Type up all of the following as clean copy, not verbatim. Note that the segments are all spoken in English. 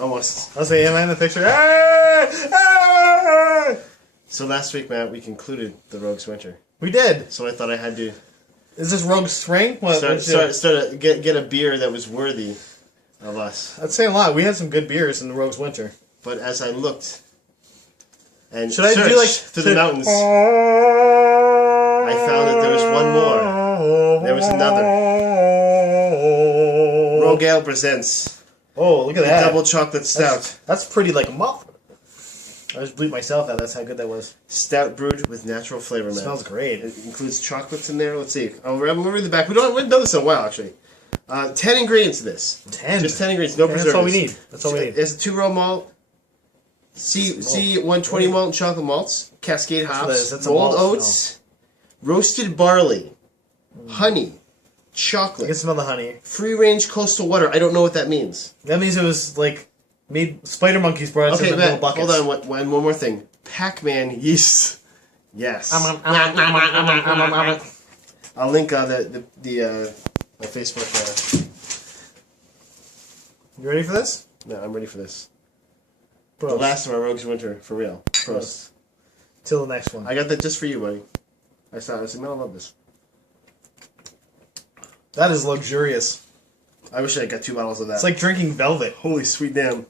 Almost. I'll say, am I in the picture? Ah! So last week, Matt, we concluded the Rogue's Winter. We did. So I thought I had to Is this Rogue Spring? start to get a beer that was worthy of us. I'd say a lot. We had some good beers in the Rogue's Winter. But as I looked and Should I searched do like through the mountains, I found that there was one more. There was another. Rogue Ale presents Oh, look at the that. double chocolate stout. That's pretty like a muff. I just bleeped myself out. That's how good that was. Stout brewed with natural flavor, man. Smells great. It includes chocolates in there. Let's see. I'm going to read the back. We haven't done this in a while, actually. 10 ingredients to this. 10? Just 10 ingredients. No preservatives. That's all we need. That's all we need. It's a 2-row malt. C120 malt and chocolate malts. Cascade hops. That's a rolled malt oats. Roasted barley. Honey. I Chocolate. can smell the honey. Free-range coastal water. I don't know what that means. That means it was like made spider monkeys brought us in the little Matt, buckets. hold on. One more thing. Pac-Man yeast. Yes. I'll link my Facebook. You ready for this? No, I'm ready for this. Prost. The last of our Rogue's Winter, for real. Prost. Till the next one. I got that just for you, buddy. I said, man, I love this. That is luxurious. I wish I got 2 bottles of that. It's like drinking velvet. Holy sweet damn.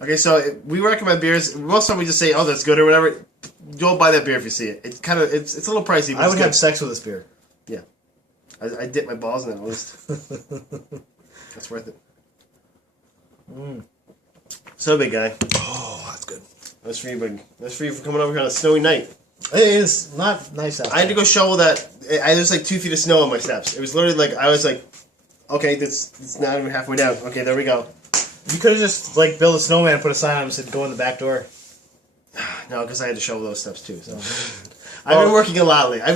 Okay, so we recommend beers. Most of them we just say, oh, that's good or whatever. Don't buy that beer if you see it. It's kind of, it's a little pricey, but I would it's have good. sex with this beer. Yeah. I dip my balls in it at least. That's worth it. So, big guy. Oh, that's good. That's for you, big. That's for you for coming over here on a snowy night. It is not nice out I had to go shovel that. There's like 2 feet of snow on my steps. It was literally like, I was like, okay, it's not even halfway down. Okay, there we go. You could have just like built a snowman, put a sign on it, and said go in the back door. No, because I had to shovel those steps too. So I've been working a lot lately. I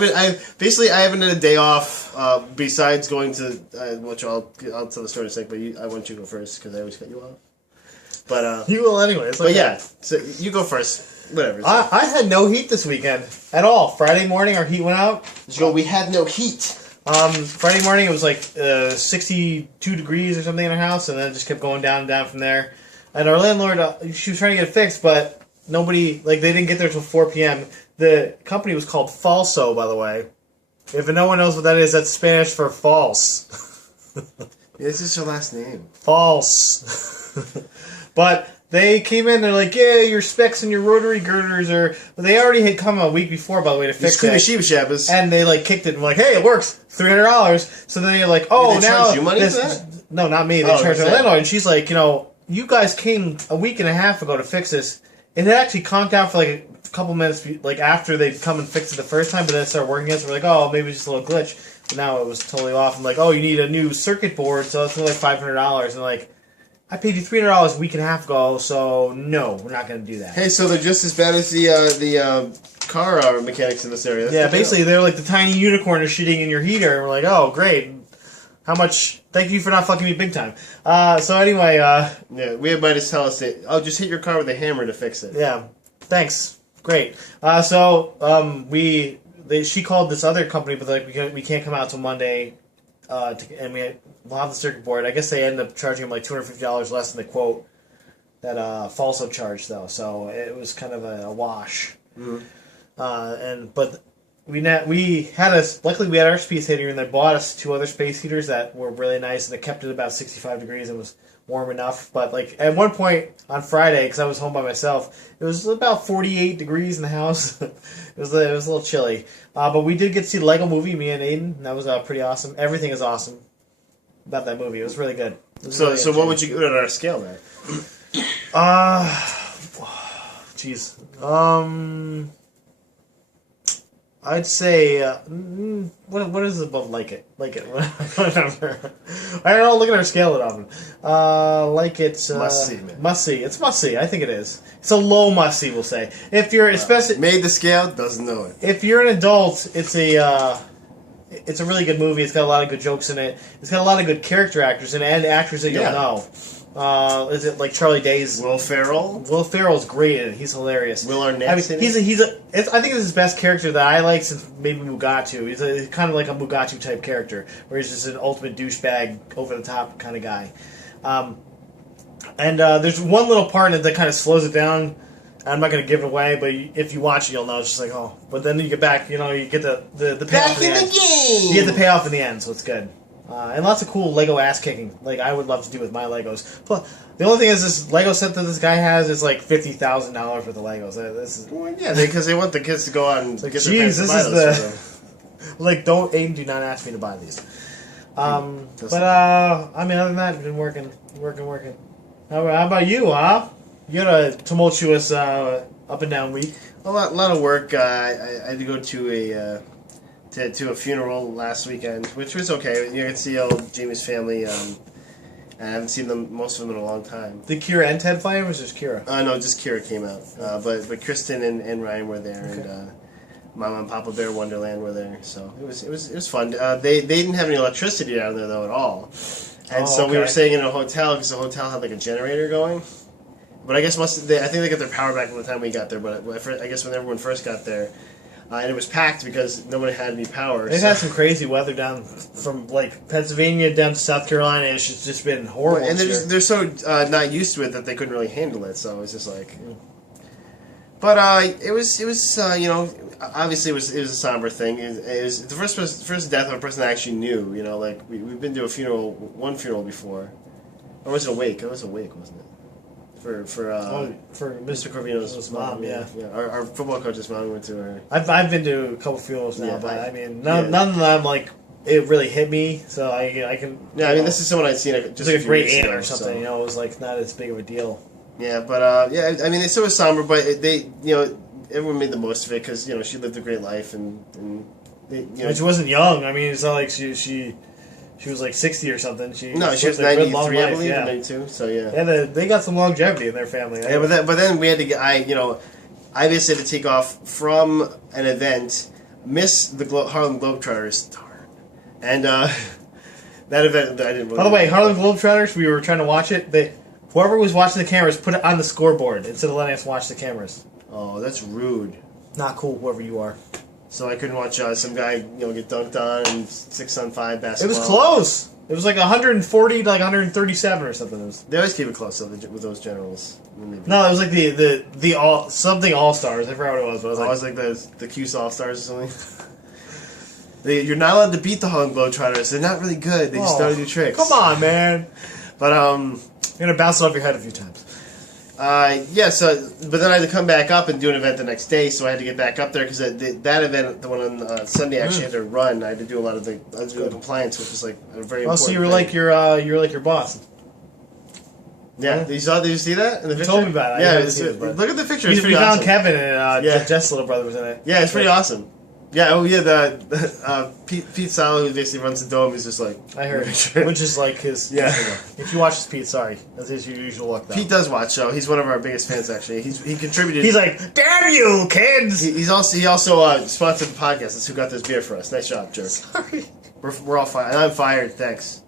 haven't had a day off besides going to which I'll tell the story in a sec. But I want you to go first because I always cut you off. But You will anyway. It's but okay. yeah, so you go first. Whatever. I had no heat this weekend at all. Friday morning, our heat went out. We had no heat. Friday morning, it was like 62 degrees or something in our house, and then it just kept going down and down from there. And our landlord, she was trying to get it fixed, but nobody, like, they didn't get there until 4 p.m. The company was called Falso, by the way. If no one knows what that is, that's Spanish for false. This is her last name. False. But they came in, they're like, yeah, your specs and your rotary girders are... But they already had come a week before, by the way, to fix it. Shabbos. And they, like, kicked it and were like, hey, it works. $300. So then you're like, oh, Did they now... charge you money for that? No, not me. They charged the landlord. And she's like, you guys came a week and a half ago to fix this. It had actually conked out for, like, a couple minutes, like, after they'd come and fixed it the first time, but then it started working again. So we're like, oh, maybe it's just a little glitch. But now it was totally off. I'm like, oh, you need a new circuit board, so it's only like $500. And like... I paid you $300 a week and a half ago, so no, we're not going to do that. Hey, so they're just as bad as the car mechanics in this area. That's basically they're like the tiny unicorn is shitting in your heater, and we're like, oh, great. How much? Thank you for not fucking me big time. So anyway, yeah, we had buddies tell us that, just hit your car with a hammer to fix it. Yeah, thanks. Great. She called this other company, but like we can't come out till Monday. And we'll have the circuit board. I guess they ended up charging him like $250 less than the quote that Falso charged, though. So it was kind of a wash. Mm-hmm. But we had luckily we had our space heater, and they bought us 2 other space heaters that were really nice, and it kept it about 65 degrees and was warm enough. But like at one point on Friday, because I was home by myself, it was about 48 degrees in the house. It was a little chilly. But we did get to see the Lego Movie, me and Aiden. And that was pretty awesome. Everything is awesome about that movie. It was really good. So what would you give it on our scale, man? Jeez. I'd say, what is above like it? Like it. Whatever. I don't know, look at our scale it often. Like it's... must see, man. Must see. It's must see. I think it is. It's a low must see, we'll say. If you're, especially... Made the scale, doesn't know it. If you're an adult, it's a really good movie. It's got a lot of good jokes in it. It's got a lot of good character actors in it, and actors that you'll know. Is it like Charlie Day's? Will Ferrell? Will Ferrell's great in it. He's hilarious. Will Arnett? I mean, I think it's his best character that I like since maybe Mugatu. He's kind of like a Mugatu type character, where he's just an ultimate douchebag, over the top kind of guy. And there's one little part in it that kind of slows it down. I'm not going to give it away, but if you watch it, you'll know. It's just like, oh. But then you get back, you get the payoff Back in the end. game! You get the payoff in the end, so it's good. And lots of cool Lego ass kicking, like I would love to do with my Legos. But the only thing is, this Lego set that this guy has is like $50,000 worth of Legos. This is because they want the kids to go out and get their jeez, parents to this buy is those for them. like do not ask me to buy these. Other than that, I've been working. How about you, huh? You had a tumultuous up and down week. A lot of work. I had to go to a funeral last weekend, which was okay. You could see all Jamie's family. I haven't seen most of them in a long time. Did Kira and Ted fly, or was just Kira? No, just Kira came out. But Kristen and Ryan were there, okay. And Mama and Papa Bear Wonderland were there. So it was fun. They didn't have any electricity down there though at all, and so we were staying in a hotel because the hotel had like a generator going. But I guess I think they got their power back by the time we got there. But I guess when everyone first got there, and it was packed because nobody had any power. They've had some crazy weather down from like Pennsylvania down to South Carolina. It's just been horrible. And they're so not used to it that they couldn't really handle it. So it was just like. But it was obviously it was a somber thing. It was the first death of a person I actually knew. Like we've been to one funeral before, or was it a wake? It was a wake, wasn't it? For Mr. Corvino's mom, yeah. Our football coach's mom went to her. I've been to a couple funerals now, but none of them like it really hit me. So I can. Yeah, this is someone I'd seen just like a great aunt or something. So. It was like not as big of a deal. Yeah, but they still was somber, but everyone made the most of it because she lived a great life and she wasn't young. It's not like she was like 60 or something. She was 93, I believe, 92. So yeah, they got some longevity in their family. Yeah, but then we had to get. I basically had to take off from an event, miss the Harlem Globetrotters, and that event I didn't. Really By the way, Harlem Globetrotters, we were trying to watch it. Whoever was watching the cameras put it on the scoreboard instead of letting us watch the cameras. Oh, that's rude. Not cool, whoever you are. So I couldn't watch some guy get dunked on and 6-on-5 basketball. It was close. It was like 140 to like 137 or something. They always keep it close with those generals. No, it was like the all stars. I forgot what it was. But it was like the Cuse All Stars or something. You're not allowed to beat the Harlem Globetrotters. They're not really good. They just know how to do tricks. Come on, man. But you're gonna bounce it off your head a few times. But then I had to come back up and do an event the next day, so I had to get back up there because that event, the one on Sunday, actually had to run. I had to do a lot of the compliance, which was like a very important. So you were like your boss. Yeah, did you see that in the picture? You told me about it. Yeah, look at the picture. We found Kevin and Jess' little brother was in it. Yeah, it's pretty awesome. Yeah, the Pete Salo, who basically runs the Dome, is just like... I heard, which is like his... Yeah. If you watch this, Pete, sorry. That's his usual look, though. Pete does watch, so he's one of our biggest fans, actually. He contributed... He's like, damn you, kids! He also sponsored the podcast. That's who got this beer for us. Nice job, jerk. Sorry. We're all fired. I'm fired, thanks.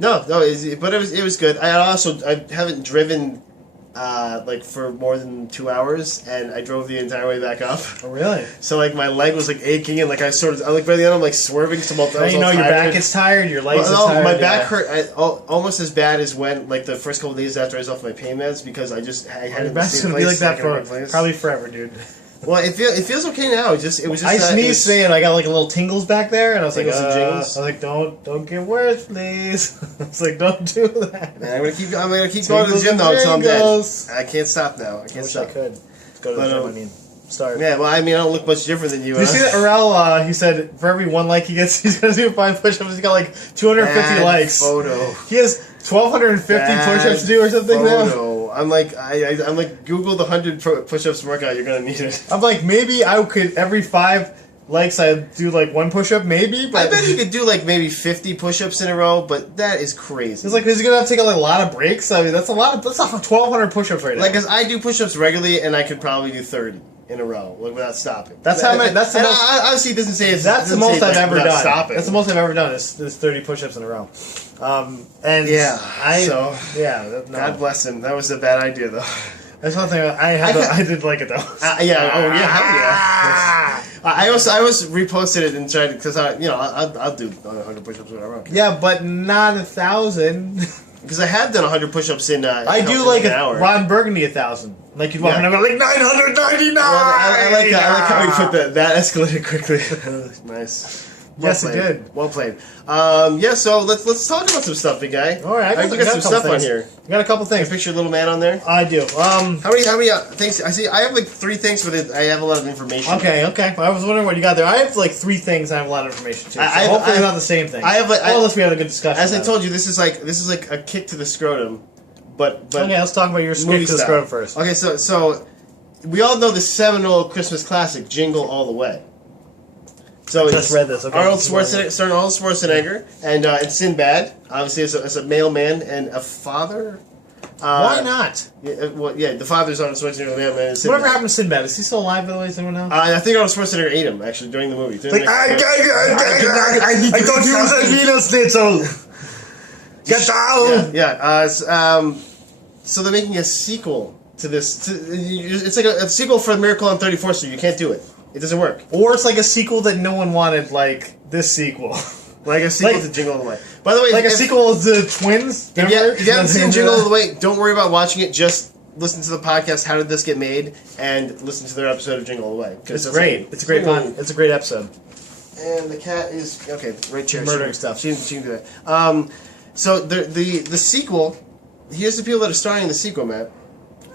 No, but it was good. I haven't driven... for more than 2 hours, and I drove the entire way back up. Oh, really? So, my leg was, aching, and, by the end, I'm, swerving. So your back gets tired, your legs are tired. My back hurt almost as bad as when, the first couple of days after I was off my pain meds, because I had your back's going to be like that for probably forever, dude. Well, it feels okay now. It was just I sneezed today, and I got, a little tingles back there, and I was like, I was like, don't get worse, please. I was like, don't do that. Man, I'm gonna keep going to the gym though until I'm dead. I can't stop now. I wish I could. Let's go to the gym. Start. Yeah, well, I don't look much different than you. Did you see that Arel? He said for every one like he gets, he's gonna do 5 push-ups. He's got 250 likes. Photo. He has 1,250 push-ups to do or something now. I'm like Google the 100 push-ups workout. You're gonna need it. I'm like, maybe I could every 5 likes I'd do 1 push-up, maybe. But I bet you could do maybe 50 push-ups in a row, but that is crazy. It's is he gonna have to take a lot of breaks? That's a lot. That's 1,200 push-ups right now. Because I do push-ups regularly, and I could probably do 30 in a row without stopping. That's how many. That's the most. Obviously, it doesn't say it's. That's the most I've ever done. Stopping. That's the most I've ever done. Is 30 push-ups in a row. And no. God bless him. That was a bad idea, though. That's one thing I did like it though. I was reposted it and tried because I'll do 100 push-ups in a row. Yeah, but not 1,000. Because I have done 100 push-ups in. I do in like an hour. Ron Burgundy 1,000. Like you'd walk and I go like 999. Well, I like how you put that escalated quickly. Nice. Yes, it did. Well played. Yeah, so let's talk about some stuff, big guy. All right, I got some stuff on here. I got a couple things. I picture a little man on there. I do. How many things? I see. I have like 3 things, but I have a lot of information. Okay. I was wondering what you got there. I have like 3 things. I have a lot of information too. So hopefully not the same thing. I have like. Unless we have a good discussion. As I told you, this is like a kick to the scrotum, but okay. Let's talk about your kick to the scrotum first. Okay, so we all know the seminal Christmas classic, "Jingle All the Way." So I just read this. Okay. Starring Arnold Schwarzenegger, and it's Sinbad. Obviously, as a male man and a father. Why not? Yeah, the father's Arnold Schwarzenegger, male man. Whatever happened to Sinbad? Is he still alive, by the way? Does anyone know? I think Arnold Schwarzenegger ate him actually during the movie. I thought he was a Venus schnitzel. Get down! Yeah. So they're making a sequel to this. It's like a sequel for Miracle on 34th Street. You can't do it. It doesn't work. Or it's like a sequel that no one wanted, like this sequel. Like a sequel to Jingle All the Way. By the way, like a sequel to Twins? If you haven't seen Jingle All the Way, don't worry about watching it. Just listen to the podcast, How Did This Get Made? And listen to their episode of Jingle All the Way. It's great. It's a great fun. It's a great episode. And the cat is... Okay, right chair. Murdering stuff. She can do that. So the sequel... Here's the people that are starring in the sequel, Matt.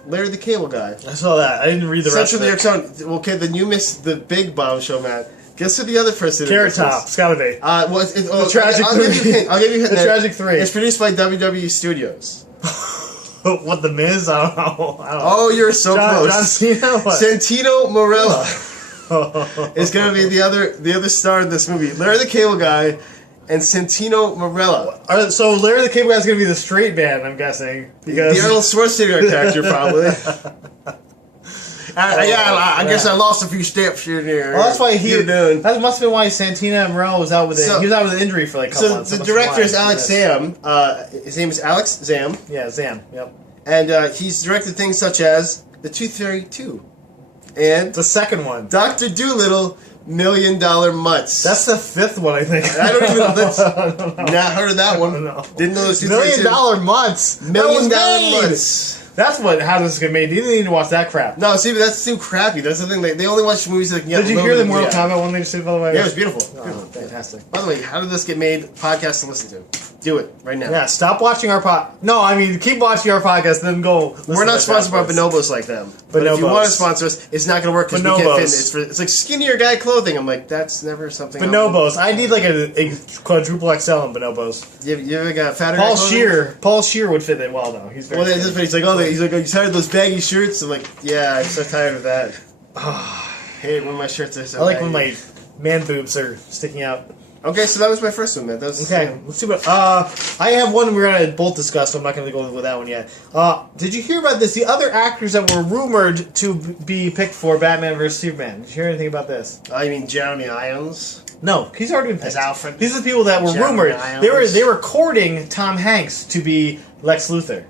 Larry the Cable Guy. I saw that. I didn't read the rest of it. Central New York Sound. Okay, then you missed the big bombshell, Matt. Guess who the other person Carrot Top. It's gotta be. The Tragic 3. I'll give you a hint. The Tragic 3. It's produced by WWE Studios. What, The Miz? I don't know. Oh, you're so close. John Cena? What? Santino Marella is going to be the other star in this movie. Larry the Cable Guy and Santino Marella. So Larry the Cable Guy is going to be the straight man, I'm guessing. Because the Arnold Schwarzenegger character, probably. I guess I lost a few steps here and there. Well, that's why that must have been why Santino Marella was out with it. He was out with an injury for like a couple months. So the director is Alex Zam. His name is Alex Zam. Yeah, Zam. Yep. And he's directed things such as The Tooth Fairy 2 and the second one, Dr. Dolittle, $1 Million Mutts. That's the 5th one, I think. I don't even know. Not heard of that one. No. Didn't know those $1 Million Mutts. $1 Million Mutts. That's how this get made. You didn't need to watch that crap. No, see, but that's too crappy. That's the thing. They only watch movies that can get. Did you hear the Mortal Kombat one they just did, by the way? Yeah, it was beautiful. Fantastic. By the way, How Did This Get Made? Podcast to listen to. Do it right now. Yeah, stop watching our No, I mean, keep watching our podcast, then go. We're not sponsored by Bonobos like them. But if you want to sponsor us, it's not going to work because we can't fit. It's like skinnier guy clothing. I'm like, that's never something. Bonobos. I need like a quadruple XL in Bonobos. You ever got fatter? Paul Scheer would fit it well though. He's very. Well, he's like, you tired of those baggy shirts? I'm like, yeah, I'm so tired of that. Hey, when my shirts are so. I like when my man boobs are sticking out. Okay, so that was my first one, man. Okay, let's see what. I have one we're gonna both discuss, so I'm not gonna go with that one yet. Did you hear about this? The other actors that were rumored to be picked for Batman vs Superman. Did you hear anything about this? You mean Jeremy Irons? No, he's already been picked. As Alfred. These are the people that were rumored. They were courting Tom Hanks to be Lex Luthor.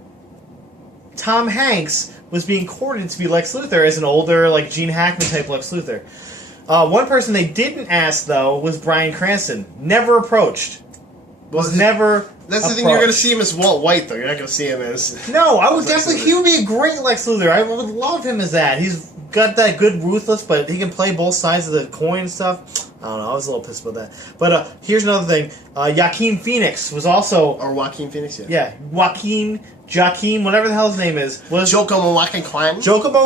Tom Hanks was being courted to be Lex Luthor as an older, like Gene Hackman type Lex Luthor. One person they didn't ask, though, was Brian Cranston. Never approached. Never That's the thing, you're going to see him as Walt White, though. You're not going to see him as... No, I would definitely... He would be a great Lex Luthor. I would love him as that. He's got that good ruthless, but he can play both sides of the coin and stuff. I don't know, I was a little pissed about that. But here's another thing. Joaquin Phoenix was also... Or Joaquin Phoenix, yeah. Yeah, Joaquin, whatever the hell his name is. Joaquin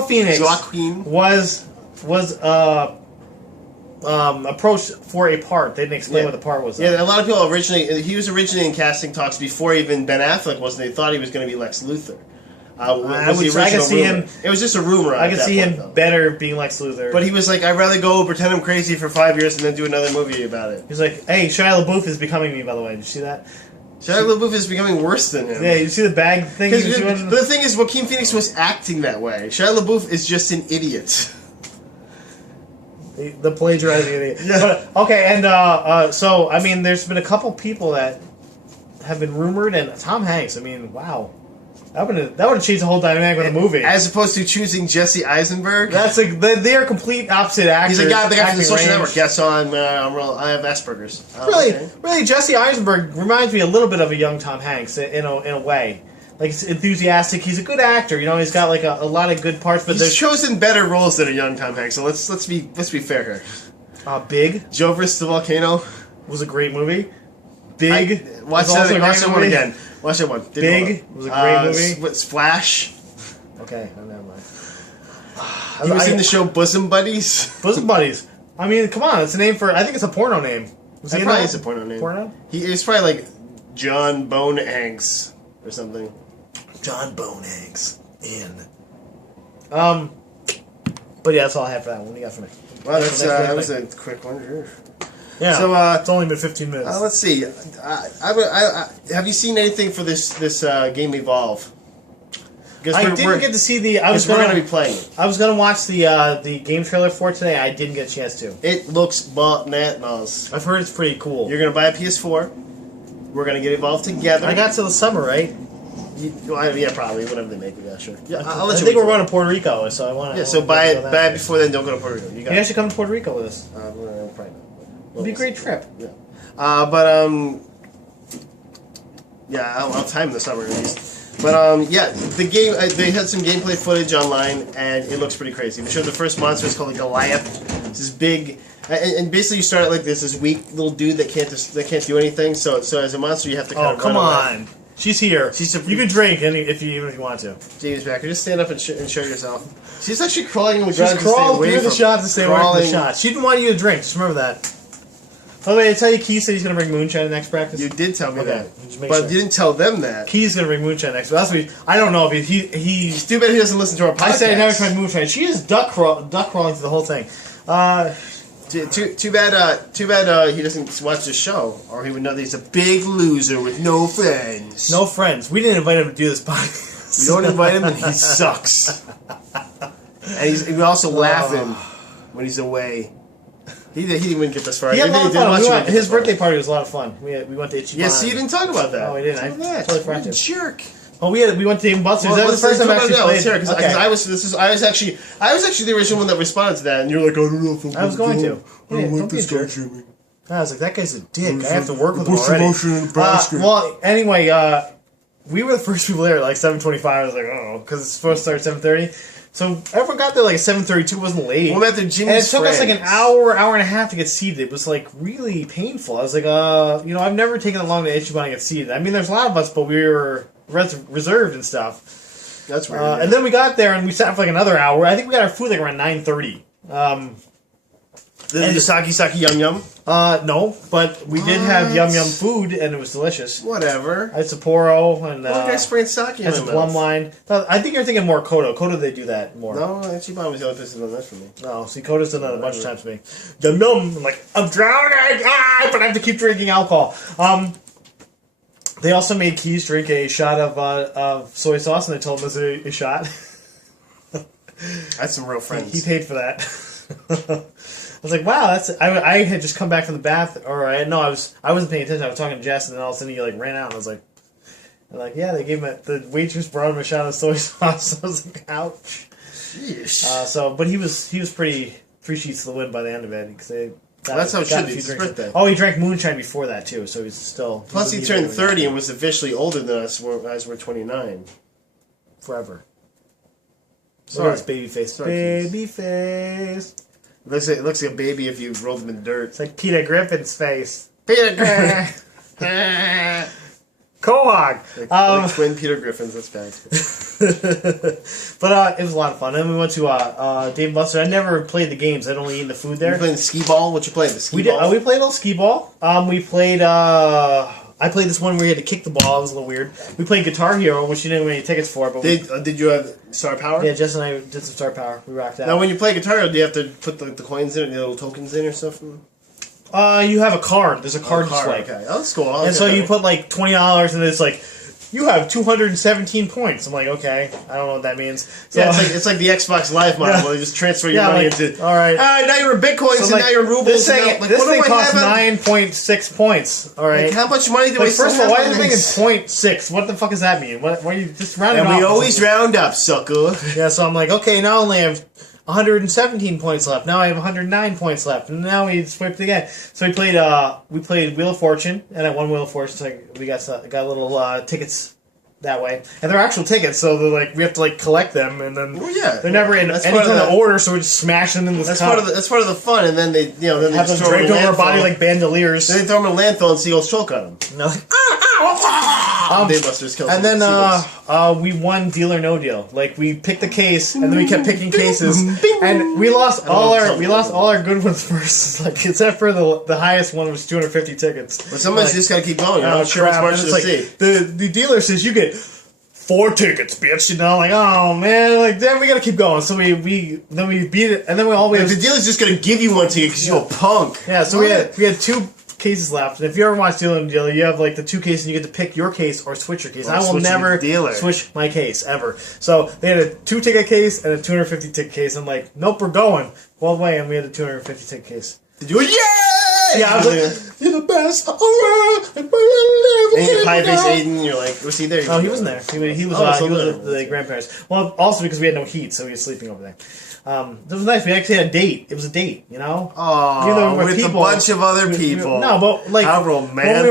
Phoenix was approached for a part. They didn't explain what the part was. Yeah, a lot of people he was originally in casting talks before even Ben Affleck was, and they thought he was going to be Lex Luthor. I could see him. It was just a rumor. I could see him better being Lex Luthor. But he was like, I'd rather go pretend I'm crazy for 5 years and then do another movie about it. He's like, hey, Shia LaBeouf is becoming me, by the way. Did you see that? Shia LaBeouf is becoming worse than him. Yeah, you see the bag thing? But the thing is, Joaquin Phoenix was acting that way. Shia LaBeouf is just an idiot. The plagiarizing idiot. Yeah. But, okay, and so, I mean, there's been a couple people that have been rumored, and Tom Hanks, I mean, wow. That would have changed the whole dynamic of the movie. As opposed to choosing Jesse Eisenberg. That's like they are complete opposite actors. He's a guy, the guy from the Social range. Network. Yes, I have Asperger's. Really, Jesse Eisenberg reminds me a little bit of a young Tom Hanks in a way. Like, he's enthusiastic. He's a good actor. You know, he's got like a lot of good parts. But he's chosen better roles than a young Tom Hanks. So let's be fair here. Big Joe vs. the Volcano was a great movie. Big. Watch that one again. Watch that one. Big was a great movie. Splash. Okay, never mind. He was in the show Bosom Buddies. Bosom Buddies. I mean, come on, it's a name for. I think it's a porno name. It probably is a porno name. Porno? It's probably like John Bone Hanks or something. John Bone Hanks in. But yeah, that's all I have for that one. What do you got for me? Well, that was a quick one. Yeah, so it's only been 15 minutes. Let's see. Have you seen anything for this game Evolve? I didn't get to see the. We're going to be playing it. I was going to watch the game trailer for it today. I didn't get a chance to. It looks bananas. I've heard it's pretty cool. You're going to buy a PS4. We're going to get Evolve together. I got to the summer, right? Yeah, probably. Whatever they make it. Yeah, sure. Yeah, I think we're going to Puerto Rico, so I want to. Yeah, so buy it before then. Don't go to Puerto Rico. You guys should come to Puerto Rico with us. Probably not. It'd be a great trip. Yeah. Yeah, I'll time the summer at least. But yeah, the game they had some gameplay footage online, and it looks pretty crazy. They showed the first monster. It's called a Goliath. It's this big, and basically you start like this weak little dude that can't do anything. So as a monster, you have to kind of come run on. She's here. You can drink if you want to. Jamie's back. Just stand up and show yourself. She's actually crawling on the ground. She's crawling through the shot to stay away from the shot. She didn't want you to drink. Just remember that. By the way, I tell you, Keith said he's going to bring moonshine to next practice. You did tell me that, but you didn't tell them that. Keith's going to bring moonshine next. That's what I don't know if It's too bad he doesn't listen to our podcast. I said I never tried moonshine. She is duck crawling through the whole thing. Too bad he doesn't watch the show, or he would know that he's a big loser with no friends. No friends. We didn't invite him to do this podcast. We don't invite him, and he sucks. And he's also laughing when he's away. He didn't get this far. He had a lot of fun. His birthday party was a lot of fun. We went to Ichiban. Yeah, see, you didn't talk about that. Oh, we didn't. I totally forgot to. Jerk. Oh, we went to Dave & Buster's. That was the first time I actually played. Because I was actually the original one that responded to that, and you're like, I don't know if I'm I was going to. I don't like this guy, Jimmy. I was like, that guy's a dick. I have to work with him already. Motion in the basket. Well, anyway, we were the first people there at like 7:25. I was like, oh, because it's supposed to start at 7:30. So everyone got there like 7:32. Wasn't late. Well, after Jimmy's and it took us like an hour and a half to get seated. It was like really painful. I was like, I've never taken that long to Ichiban to get seated. I mean, there's a lot of us, but we were reserved and stuff. That's weird. And then we got there and we sat for like another hour. I think we got our food like around 9:30. The Saki Yum Yum? No, but we did have Yum Yum food, and it was delicious. Whatever. I had Sapporo, and the guy spraying sake in had some plum line. I think you're thinking more Kodo. Kodo, they do that more. No, Ichiban was the only person that done that for me. No, see, Kodo's done that a bunch of times for me. Yum Yum! I'm like, I'm drowning! But I have to keep drinking alcohol. They also made Keys drink a shot of soy sauce, and they told him it was a shot. That's some real friends. He paid for that. I was like, wow, that's. I had just come back from the bath, I wasn't paying attention. I was talking to Jess, and then all of a sudden he like ran out, and I was like, yeah, they gave him the waitress brought him a shot of soy sauce. I was like, ouch. Sheesh. But he was pretty 3 sheets to the wind by the end of it because that's how it should be. It's his birthday. Oh, he drank moonshine before that too, so he's still. Plus, he turned 30 and was officially older than us, as we're 29. Forever. Sorry, look at baby face. Sorry, baby face. It looks like a baby if you rolled him in dirt. It's like Peter Griffin's face. Peter Griffin. Quahog. Like twin Peter Griffins. That's bad. But it was a lot of fun. Then we went to Dave & Buster's. I never played the games. I'd only eaten the food there. You playing the skee ball? What you played? The skee ball? We played a little skee ball. We played. I played this one where you had to kick the ball. It was a little weird. We played Guitar Hero, which you didn't win any tickets for. But did you have Star Power? Yeah, Jess and I did some Star Power. We rocked out. Now, when you play Guitar Hero, do you have to put the coins in, the little tokens in or something? You have a card. There's a card display. Okay, oh, that's cool. And so you put like $20, and it's like you have 217 points. I'm like, okay, I don't know what that means. So, Yeah, it's like the Xbox Live model where you just transfer your money into. All right, now you're in Bitcoins and now you're in rubles. This thing, this thing costs 9.6 points. All right, like, how much money do I first of all, why is it making 0.6? What the fuck does that mean? What are you just rounding off? And we always round up, sucker. Yeah, so I'm like, okay, now I only have 117 points left. Now I have 109 points left, and now we swiped again. So we played Wheel of Fortune, and at one Wheel of Fortune, so we got little tickets that way, and they're actual tickets. So they're like we have to like collect them, and then they're never in any kind of order. So we just smash them in this cup. That's part of the fun, and then they have them draped over our body like bandoliers. Then they throw them in a landfill and Seagulls choke on them. No, like, Daybusters kills and then we won Deal or No Deal. Like we picked a case, and then we kept picking cases, and we lost all our good ones first. Like except for the highest one was 250 tickets. But sometimes you just gotta keep going. You're not sure what's much to see. The dealer says you get 4 tickets, bitch. You know, like oh man, like then we gotta keep going. So we beat it, and then the dealer's just gonna give you one ticket because you're a punk. Yeah, so we had 2 cases left, and if you ever watch Deal and Deal, you have like the 2 cases, and you get to pick your case or switch your case. I will never switch my case ever. So they had a 2-ticket case and a 250-ticket case. I'm like, nope, we're going all the way, and we had a 250-ticket case. Did you? Yeah! Yeah, I was like, you're the best. And you pie-face Aiden, you're like, was he there? Oh, he wasn't there. He was with the grandparents. Well, also because we had no heat, so he was sleeping over there. It was nice. We actually had a date. It was a date, you know. Oh, with a bunch of other people. No, but like how romantic. When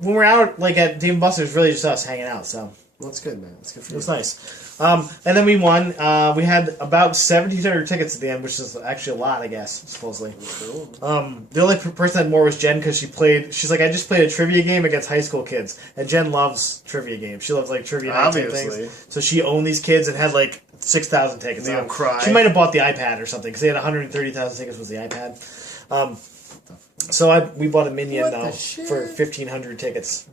we were out, like at Dave & Buster's, really just us hanging out. So well, that's good, man. That's good for you. It was nice. And then we won. We had about 1,700 tickets at the end, which is actually a lot, I guess, supposedly. The only person that had more was Jen because she's like, I just played a trivia game against high school kids, and Jen loves trivia games. She loves like trivia nights and things. So she owned these kids and had like 6,000 tickets. They don't cry. She might have bought the iPad or something because they had 130,000 tickets was the iPad. So we bought a Minion for 1,500 tickets,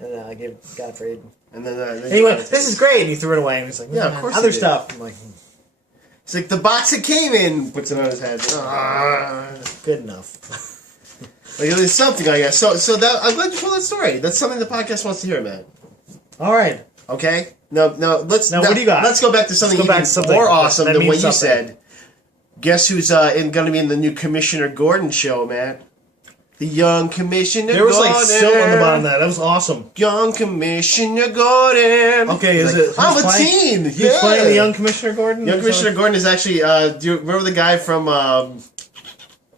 and I got it for Aiden. And then he went, "This is great," and he threw it away. And he's like, "Yeah, of course." Other stuff. I'm like, It's like the box it came in. Puts it on his head. Good enough. Like at least something, I guess. So that I'm glad you told that story. That's something the podcast wants to hear, man. All right. Okay. No. Let's. Now, what do you got? Let's go back to something more awesome than what you said. Guess who's going to be in the new Commissioner Gordon show, man? The young Commissioner Gordon. There was like silk on the bottom of that. That was awesome. Young Commissioner Gordon. Okay, is it? I'm a teen. Yeah. Who's playing the young Commissioner Gordon? Young Commissioner Gordon is actually. Do you remember the guy from?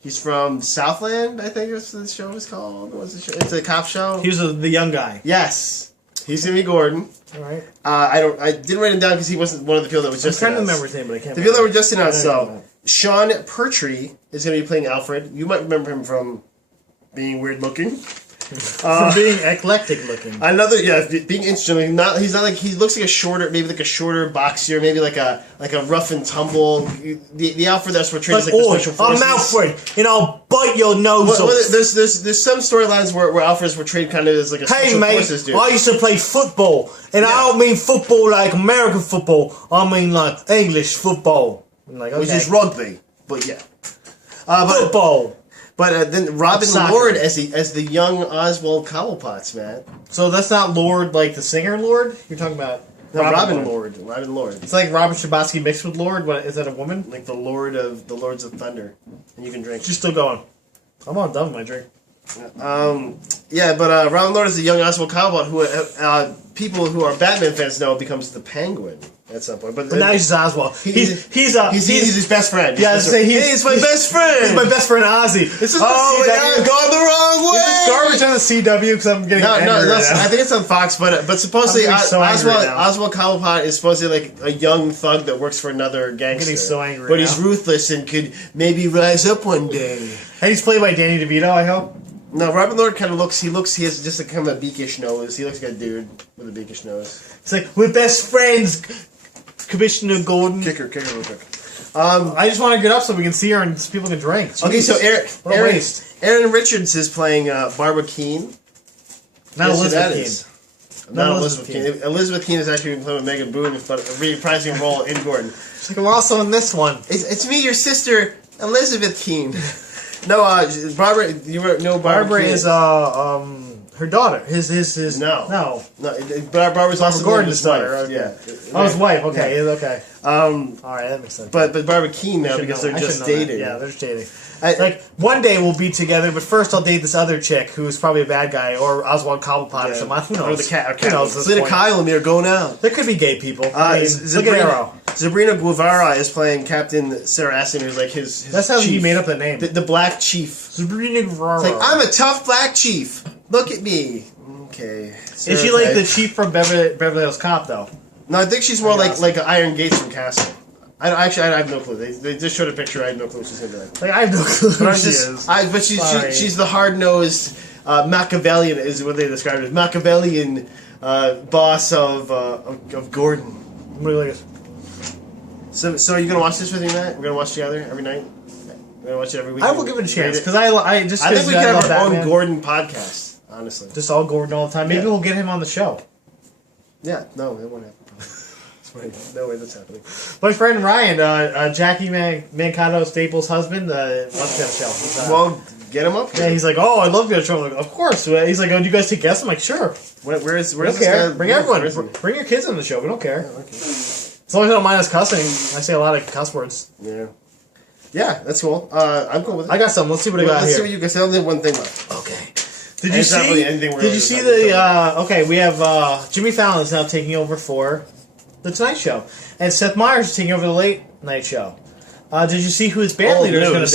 He's from Southland. I think that's what the show is called. What's the show? It's a cop show. He was the young guy. Yes, he's gonna be Gordon. All right. I didn't write him down because he wasn't one of the people that was just. I'm trying to remember his name, but I can't. The people that were just announced. So Sean Pertwee is going to be playing Alfred. You might remember him from being weird looking. From being eclectic looking. Being interesting. He's not like he looks like a shorter, boxier, maybe like a rough and tumble. The Alfred that's portrayed as like the special forces. I'm Alfred, and I'll bite your nose off. There's some storylines where Alfred's portrayed kind of as like a special forces dude. I used to play football, and I don't mean football like American football. I mean like English football. Like, okay. Which is rugby, but yeah. Football. But then Robin Lord as the young Oswald Cobblepot's, man. So that's not Lord like the singer Lord? You're talking about Robin Lord. Robin Lord. It's like Robin Shabosky mixed with Lord. What is that, a woman? Like the Lords of Thunder. And you can drink. She's still going. I'm all done with my drink. But Robin Lord is the young Oswald Cobblepot who people who are Batman fans know becomes the Penguin at some point. But now he's Oswald. He's his best friend. He's my best friend. He's my best friend Ozzy. This is I've gone the wrong way. This is garbage on the CW because I'm getting angry right now. I think it's on Fox, but supposedly Oswald Cobblepot is supposedly like a young thug that works for another gangster. I'm getting so angry. But he's ruthless and could maybe rise up one day. And he's played by Danny DeVito, I hope. No, Robin Lord kind of looks. He has just kind of a beakish nose. He looks like a dude with a beakish nose. It's like we're best friends, Commissioner Gordon. Kicker real quick. I just want to get up so we can see her and people can drink. Jeez. Okay, so Aaron Richards is playing Barbara Keene. Not Elizabeth Keene. Not Elizabeth Keene. Elizabeth Keene is actually playing with Megan Boone, but a reprising role in Gordon. She's like, I'm also in this one. It's me, your sister, Elizabeth Keene. No, Barbara. You know Barbara is Her daughter. His. No. Barbara's also Gordon's daughter. wife. Okay. Yeah. Oh, his wife. Okay. Yeah. Okay. All right, that makes sense. But Barbara Keene now because they're just dating. Yeah, they're just dating. Like one day we'll be together, but first I'll date this other chick who's probably a bad guy, or Oswald Cobblepot or something. Who knows? Or the cat. Who knows? Selena Kyle and me are going out. There could be gay people. Look at Arrow. Sabrina Guevara is playing Captain Sarah Astin, who's like his That's how chief. he made up the name. The Black Chief. Sabrina Guevara. It's like, I'm a tough Black Chief. Look at me. Okay. Is she like the chief from Beverly Hills Cop, though? No, I think she's more like Iron Gates from Castle. I have no clue. They just showed a picture. I have no clue what she's gonna be like. Like I have no clue who she is. But she's the hard-nosed Machiavellian, is what they described as Machiavellian boss of Gordon. Really? So are you gonna watch this with me, Matt? We're gonna watch together every night. We're gonna watch it every week. I will give it a chance because I think we can have our own Gordon podcast. Honestly, just all Gordon all the time. Maybe we'll get him on the show. Yeah, no, it won't happen. No way that's happening. My friend Ryan, Jackie Mancato Staples' husband, wants to be on the show. Well, get him up here. Yeah, he's like, oh, I love the show. I'm like, of course. He's like, oh, do you guys take guests? I'm like, sure. Where's this guy? Bring everyone. Bring your kids on the show. We don't care. Yeah, okay. As long as they don't mind us cussing. I say a lot of cuss words. Yeah. Yeah, that's cool. I'm cool with it. I got some. Let's see what I got here. Let's see what you guys. I only have one thing left. Okay. Did you see? Really anything did you see the? Okay, we have Jimmy Fallon is now taking over for the Tonight Show, and Seth Meyers is taking over the Late Night Show. Did you see who his band leader is going to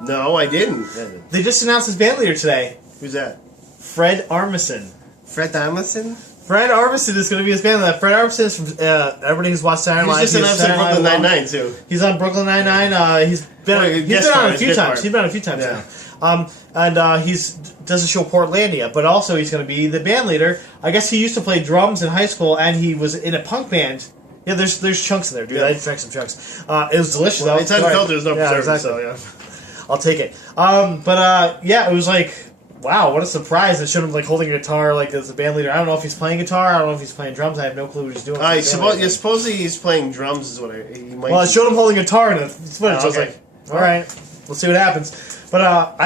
be? No, I didn't. They just announced his band leader today. Who's that? Fred Armisen. Fred Armisen? Fred Armisen is going to be his band leader. Fred Armisen is from everybody who's watched Saturday Night Live. He's just announced on Brooklyn Nine-Nine too. He's on Brooklyn Nine-Nine. He's been on a few times. He's been on a few times now. And he's does a show Portlandia, but also he's going to be the band leader. I guess he used to play drums in high school, and he was in a punk band. Yeah, there's chunks in there, dude. Yeah. I drank some chunks. It was delicious. Well, it's unfiltered. There's no preservatives, exactly. so yeah. I'll take it. It was like, wow, what a surprise! It showed him like holding a guitar, like as a band leader. I don't know if he's playing guitar. I don't know if he's playing drums. I have no clue what he's doing. Supposedly he's playing drums. Is what he might. Well, it showed him holding a guitar in the footage. I was like, all right, let's see what happens. But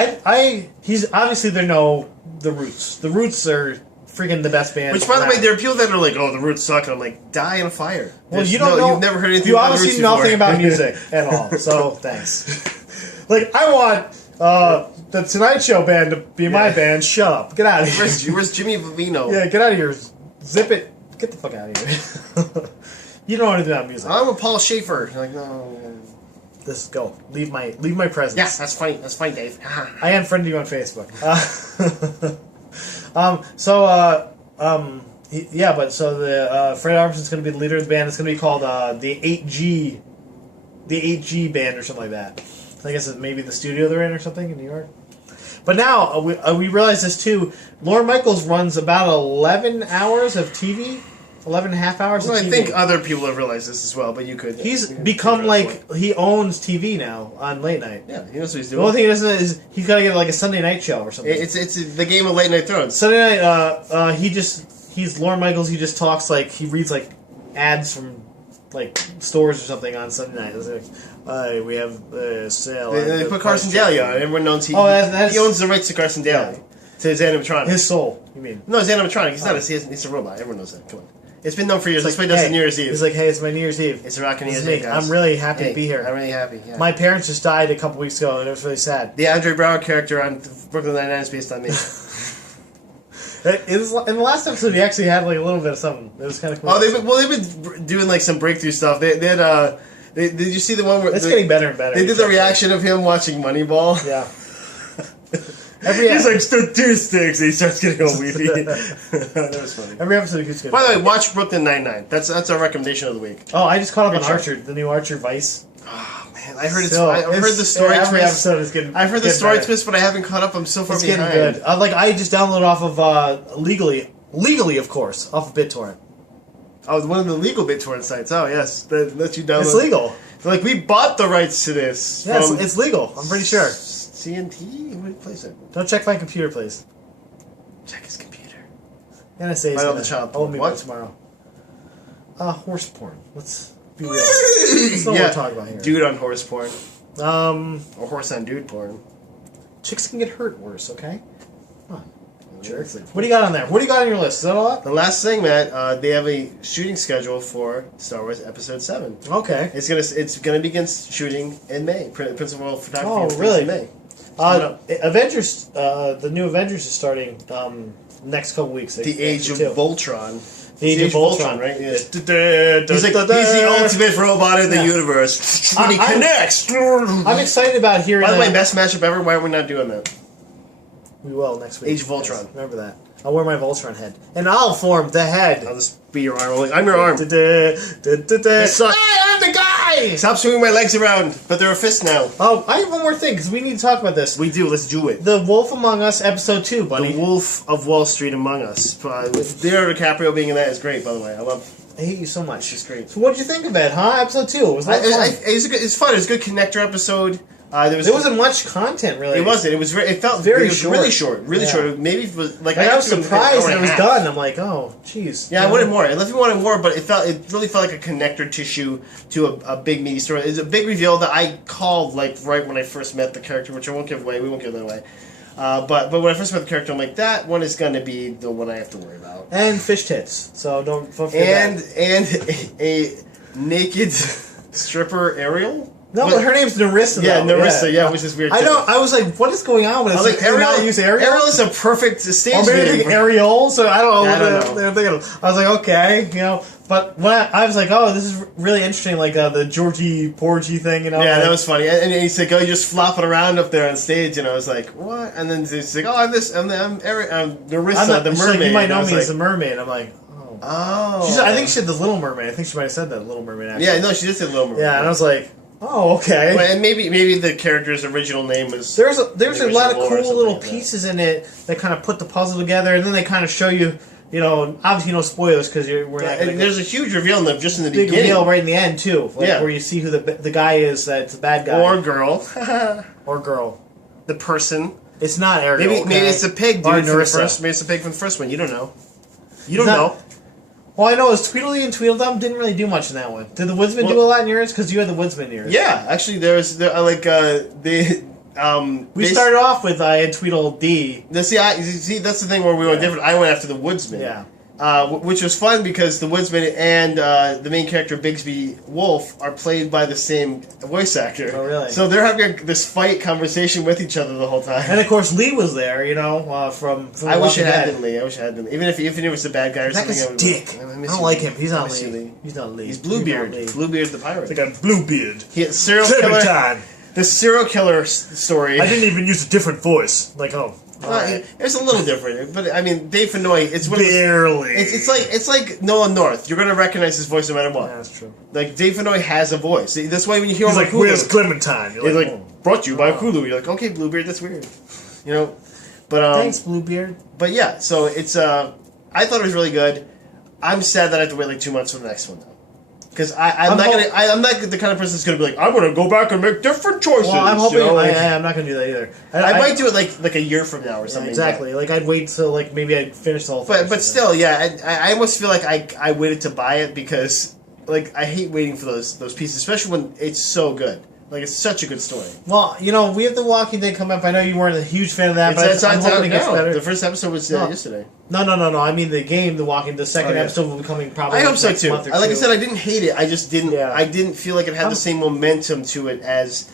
he's obviously they know the Roots. The Roots are freaking the best band. Which, by the way, there are people that are like, "Oh, the Roots suck," and I'm like, "Die in a fire." Well, you don't know. You've never heard anything. You about obviously the Roots nothing before. about music at all. So thanks. Like I want the Tonight Show band to be my band. Shut up. Get out of here. Where's Jimmy Vivino? Yeah, get out of here. Zip it. Get the fuck out of here. You don't know anything about music. I'm a Paul Schaefer. Like no. Let's go. Leave my presence. Yeah, that's funny. That's fine, Dave. I unfriended you on Facebook. Fred Armisen's going to be the leader of the band. It's going to be called the 8G band or something like that. I guess it's maybe the studio they're in or something in New York. But now we realize this too. Lorne Michaels runs about 11 hours of TV. 11 and a half hours of TV. I think other people have realized this as well, but you could. He's become like, he owns TV now on late night. Yeah, he knows what he's doing. The only thing he doesn't is he's got to get like a Sunday night show or something. It's the game of Late Night Thrones. Sunday night, he's Lorne Michaels, he just talks like, he reads like ads from like stores or something on Sunday night. It's like, we have a sale. They put Carson Daly on. Everyone knows he owns the rights to Carson Daly. To his animatronic. His soul, you mean? No, his animatronic. He's not. He's a robot. Everyone knows that. Come on. It's been known for years. That's why he does it New Year's Eve. He's like, hey, it's my New Year's Eve. It's a rockin' New Year's Eve, guys. I'm really happy to be here. I'm really happy, yeah. My parents just died a couple weeks ago, and it was really sad. The Andre Brower character on Brooklyn Nine-Nine is based on me. In the last episode, he actually had like a little bit of something. It was kind of cool. Oh, they've been doing like some breakthrough stuff. Did you see the one where... It's getting better and better. They did the reaction of him watching Moneyball. Yeah. He's like, statistics, and he starts getting all weepy. That was funny. Every episode gets good. By the way, watch Brooklyn Nine-Nine. That's our recommendation of the week. Oh, I just caught up on Archer, the new Archer Vice. Oh man, I heard I've heard the story twist. Every episode is getting. I've heard the story twist, but I haven't caught up. I'm so far behind. It's getting good. I just downloaded off of legally, of course, off of BitTorrent. Oh, one of the legal BitTorrent sites. Oh yes, that lets you download. It's legal. So, like we bought the rights to this. Yeah, it's legal. I'm pretty sure. CNT? What place it? Don't check my computer, please. Check his computer. NSA is going to hold me by tomorrow. Horse porn. Let's be real. That's not what we're talking about here. Dude on horse porn. Or horse on dude porn. Chicks can get hurt worse, okay? Come on. Sure. It's like, What do you got on there? What do you got on your list? Is that a lot? the last thing, Matt, they have a shooting schedule for Star Wars Episode 7. Okay. It's gonna begin shooting in May. Principal photography. Oh, really? In May. Avengers, the new Avengers is starting next couple weeks. The Age of Voltron. The Age of Voltron, right? Yeah. He's the ultimate robot in the universe. When he connects. I'm excited about hearing. By the way, best matchup ever. Why are we not doing that? We will next week. Age of Voltron. Yes, remember that. I'll wear my Voltron head, and I'll form the head. I'll just be your arm. I'm your arm. Hey, I'm the guy. Stop swinging my legs around. But they're a fist now. Oh, I have one more thing because we need to talk about this. We do. Let's do it. The Wolf Among Us episode 2, buddy. The Wolf of Wall Street Among Us. With Leonardo DiCaprio being in that is great. By the way, I hate you so much. It's great. So what did you think of it, huh? Episode 2. It was fun. It's fun. It was a good connector episode. There wasn't much content really. It wasn't. It was. It felt very short. Really short. Really yeah. short. Maybe it was like I was surprised that it was done. I'm like, oh, jeez. Yeah, I wanted more. I definitely wanted more, but it really felt like a connector tissue to a big meaty story. It's a big reveal that I called like right when I first met the character, which I won't give away. We won't give that away. But when I first met the character, I'm like, that one is going to be the one I have to worry about. And fish tits. So don't forget that. And a naked stripper Ariel. No, but her name's Narissa. Yeah, Narissa. Yeah, which is weird. I know. I was like, "What is going on with this?" I was like, Ariel. Use Ariel. Ariel is a perfect stage or maybe name. Ariel. So I don't know. Yeah, I don't know. I was like, okay, you know. But when I was like, oh, this is really interesting, like the Georgie Porgy thing, you know. Yeah, like, that was funny. And he's like, oh, you're just flopping around up there on stage, and I was like, what? And then he's like, oh, I'm Narissa, the mermaid. Like, you might know me as the mermaid. I'm like, oh. Oh. I think she said the Little Mermaid. I think she might have said that Little Mermaid. Actually. Yeah, no, she did say Little Mermaid. Yeah, and I was like, oh, okay. Well, and maybe the character's original name was. There's a lot of cool little like pieces in it that kind of put the puzzle together, and then they kind of show you, you know, obviously no spoilers because we're not. And there's a huge reveal in just in the big beginning. Reveal right in the end too, like, yeah. where you see who the guy is that's the bad guy or girl or girl. The person. It's not Ariel. Maybe it's a pig, dude. Or Maybe it's a pig from the first one. You don't know. You don't know. Well, I know it was Tweedledee and Tweedledum didn't really do much in that one. Did the Woodsman do a lot in yours? Because you had the Woodsman in yours. Yeah, actually, we started off with I had Tweedledee. See, that's the thing where we went different. I went after the Woodsman. Yeah. Which was fun because the Woodsman and the main character Bigsby Wolf are played by the same voice actor. Oh, really? So they're having this fight conversation with each other the whole time. And of course, Lee was there. You know, from I wish it had been Lee. I wish it had been. Even if it was the bad guy or that something. That dick. I don't like him. He's not Lee. He's not Lee. He's Bluebeard. Bluebeard the pirate. It's like a Bluebeard. Serial killer. The serial killer story. I didn't even use a different voice. Like, oh. Right. It's a little different, but I mean, Dave Fennoy. It's barely. It's like Nolan North. You're gonna recognize his voice no matter what. Yeah, that's true. Like Dave Fennoy has a voice. That's why when you hear he's him like, "Where's Clementine?" You're like, brought to you by Hulu. You're like, okay, Bluebeard. That's weird, you know. But thanks, Bluebeard. But yeah, so it's I thought it was really good. I'm sad that I have to wait like 2 months for the next one though. Because I'm not the kind of person that's gonna be like, I'm gonna go back and make different choices. Well, I'm hoping I'm not gonna do that either. I might do it like a year from now or something. Exactly. Like I'd wait till like maybe I'd finish the whole thing. But still, yeah, I almost feel like I waited to buy it because like I hate waiting for those pieces, especially when it's so good. Like it's such a good story. Well, you know, we have The Walking Dead come up. I know you weren't a huge fan of that, but I'm hoping it gets better. The first episode was yesterday. No. I mean the game, The second episode will be coming probably. I hope so too. Month or like two. I said, I didn't hate it. I just didn't. Yeah. I didn't feel like it had the same momentum to it as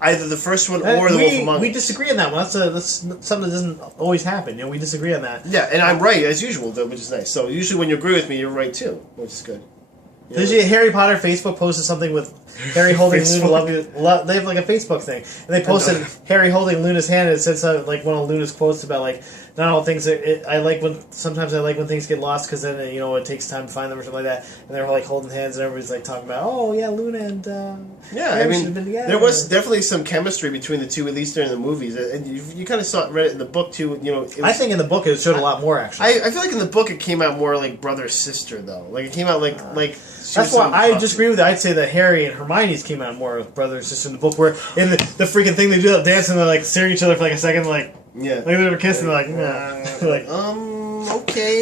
either the first one or The Wolf Among Us. We disagree on that one. That's something that doesn't always happen. You know, we disagree on that. Yeah, and I'm right as usual, though, which is nice. So usually when you agree with me, you're right too, which is good. Did you Harry Potter Facebook posted something with Harry holding Luna? They have like a Facebook thing, and they posted Harry holding Luna's hand. And it said something like one of Luna's quotes about like not all things. Sometimes I like when things get lost because then you know it takes time to find them or something like that. And they're like holding hands, and everybody's like talking about Luna and I mean there was definitely some chemistry between the two, at least during the movies, and you kind of read it in the book too. You know, I think in the book it showed a lot more actually. I feel like in the book it came out more like brother sister though. Like it came out like. That's why I disagree with that. I'd say that Harry and Hermione's came out more with brother and sister in the book, where in the freaking thing they do that dance and they're like staring at each other for like a second, like they were kissing, like okay.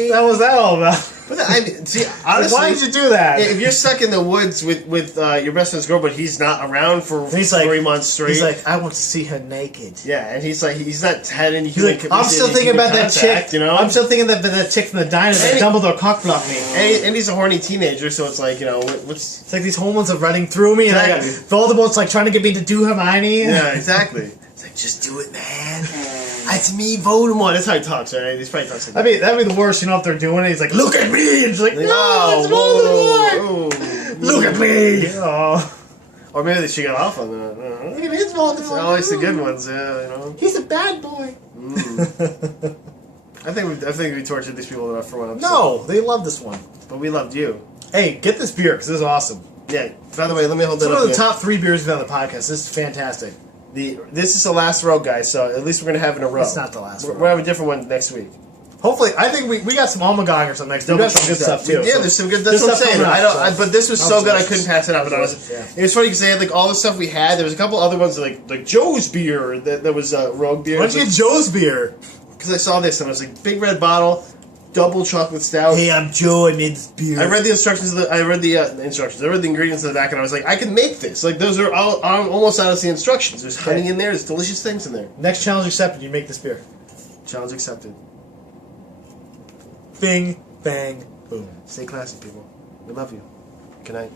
What was that all about? But I mean, see, honestly, why did you do that? If you're stuck in the woods with your best friend's girl, but he's not around for 3 months straight. He's like, I want to see her naked. Yeah, and he's like, he's not had any. He's like, I'm still thinking about that chick. You know, I'm still thinking that chick from the diner that Dumbledore cockblocked me. And he's a horny teenager, so it's like, you know, what's? It's like these hormones are running through me, Exactly. and Voldemort's like trying to get me to do Hermione. Yeah, exactly. It's like, just do it, man. It's me, Voldemort. That's how he talks, right? He's probably talks like that. That'd be the worst, you know, if they're doing it. He's like, look at me! And she's like, no, it's Voldemort! Look at me! Oh. Or maybe they should get off on that. Look at his Voldemort! It's always the good ones, yeah, you know. He's a bad boy! I think we tortured these people enough for one episode. No, they love this one. But we loved you. Hey, get this beer, because this is awesome. Yeah, by the way, let me hold It's that one up. of the top 3 beers we've had on the podcast. This is fantastic. This is the last row, guys, so at least we're going to have it in a row. It's not the last row. We're going to have a different one next week. Hopefully, I think we got some Almagong or something next week. We got some good stuff, too. Yeah, there's some good. That's what I'm saying. But this was so good, I couldn't pass it up. Yeah. It was funny because they had like all the stuff we had. There was a couple other ones like Joe's beer that was Rogue beer. Why'd you get Joe's beer? Because I saw this and I was like, big red bottle, double chocolate stout. Hey, I'm Joe. I made this beer. I read the instructions. I read the instructions. I read the ingredients in the back, and I was like, I can make this. Like those are all almost out of the instructions. There's honey in there. There's delicious things in there. Next challenge accepted. You make this beer. Challenge accepted. Bing, bang, boom. Stay classy, people. We love you. Good night.